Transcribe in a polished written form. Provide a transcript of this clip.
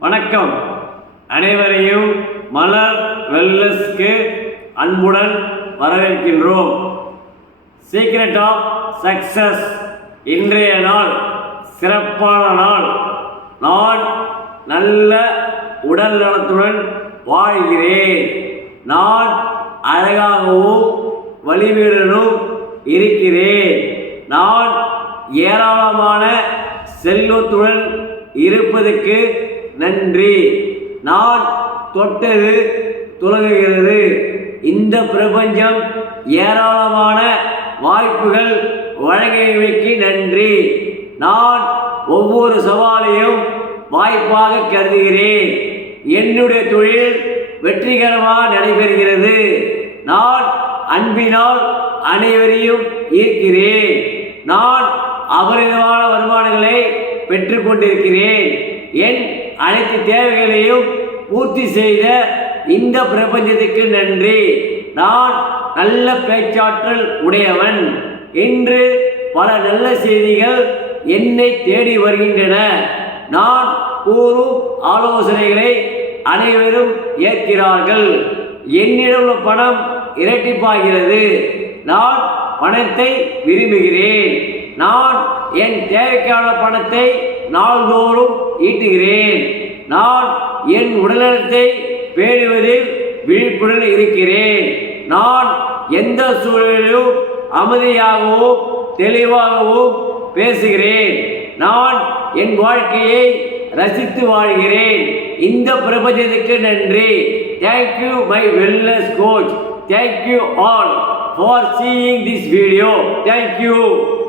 வணக்கம். அனைவரையும் மலர் வெல்னஸ்க்கு அன்புடன் வரவேற்கின்றோம். Secret of success. இன்றைய நாள் சிறப்பான நாள். நான் நல்ல உடல் நலத்துடன் வாழ்கிறேன். நான் அழகாகவும் வலிமையுடனும் இருக்கிறேன். நான் ஏராளமான செல்வத்துடன் இருப்பதற்கு நன்றி. நான் தொட்டது துலங்குகிறது. இந்த பிரபஞ்சம் ஏராளமான வாய்ப்புகள் வழங்கியமைக்கு நன்றி. நான் ஒவ்வொரு சவாலையும் வாய்ப்பாக கருதுகிறேன். என்னுடைய தொழில் வெற்றிகரமாக நடைபெறுகிறது. நான் அன்பினால் அனைவரையும் ஈர்க்கிறேன். நான் அபரிதமான வருமானங்களை பெற்றுக்கொண்டிருக்கிறேன். என் அனைத்து தேவைகளையும் பூர்த்தி செய்த இந்த பிரபஞ்சத்துக்கு நன்றி. நான் நல்ல பேச்சாற்றல் உடையவன். இன்று பல நல்ல செய்திகள் என்னை தேடி வருகின்றன. நான் கூறும் ஆலோசனைகளை அனைவரும் ஏற்கிறார்கள். என்னிடம் உள்ள பணம் இரட்டிப்பாகிறது. நான் பணத்தை விரும்புகிறேன். நான் என் தேவைக்கான பணத்தை நாள்தோறும் ஈட்டுகிறேன். நான் என் உடல்நலத்தை பேணுவதில் விழிப்புடன் இருக்கிறேன். நான் எந்த சூழலிலும் அமைதியாகவும் தெளிவாகவும் பேசுகிறேன். நான் என் வாழ்க்கையை ரசித்து வாழ்கிறேன். இந்த பிரபஞ்சத்துக்கு நன்றி. Thank you my wellness coach. Thank you all for seeing this video. Thank you.